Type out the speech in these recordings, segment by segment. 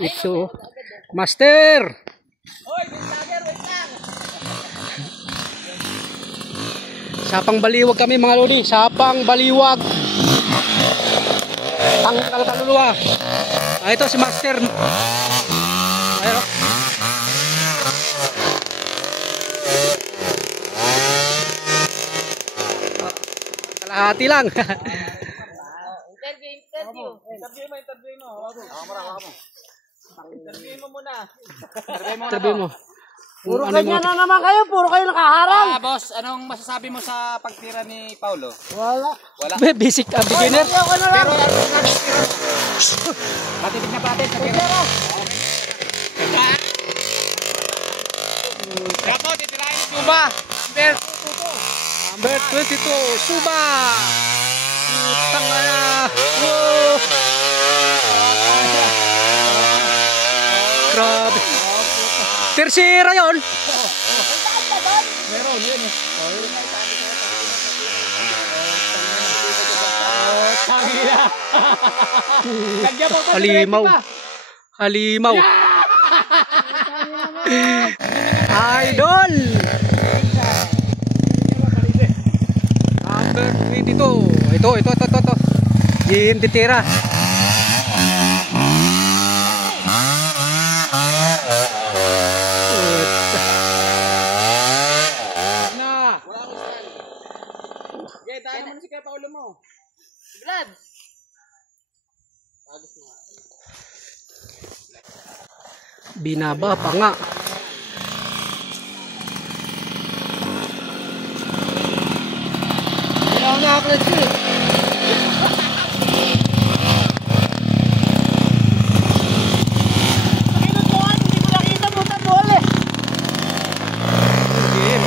Ito. Master! Hoy, vlogger, wait lang. Sapang baliwag kami mga lodi. Sapang baliwag. Tanggal kaluluwa. Ito si Master. Ayun. Kalahati lang. Interview mo. Interview mo muna. Interview mo. Puro ganyan na naman kayo, puro kayo nakaharang. Boss, anong masasabi mo sa pagtira ni Paulo? Wala. Basic beginner. Pero Matitig na patin sa tira. Bravo, titirahin si Suba. Number 22, Suba. Utang na. Oh. Grabe. Tercera yun. Meron, yun eh. Halimaw. Halimaw. Idol. Number 22. Ito. Jim titira. Tayo naman si kay Paulo mo. Brad. Binaba pa nga. Kailangan na ako nito. Pinutuan, hindi ko nakita mo sa bole. Jim.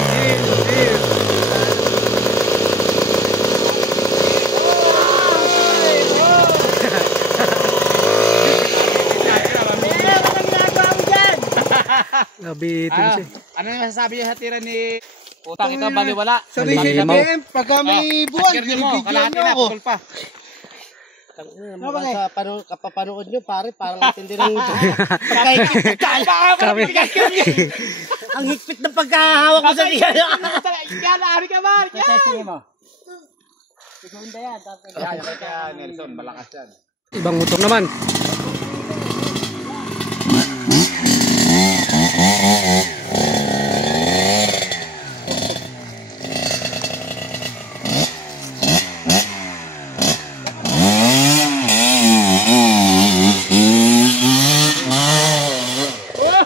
Nabitin siya. Ano yung masasabi niya sa tira ni Utang ito, baliwala. Sabihin namin, pagka may buwan, binibigyan niyo ako. Kapapanood nyo, pare, parang matindi ng pagkahigpit tayo. Ang higpit ng pagkahawak ko sa diyan. Yan, ari ka ba? Sige mo. Segunda yan. Yan, kaya Nelson, malakas yan. Ibang motor naman.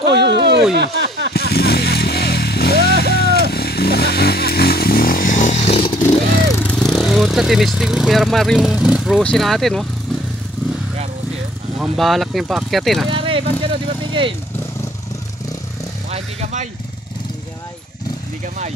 Uy. Puta, tinisting. Pero yung Rosie natin, oh. Kaya Rosie, eh. Mukhang balak niyang paakyatin, ah. Kaya ba't gano'n, di ba tigil? Baka hindi kamay. Hindi kamay.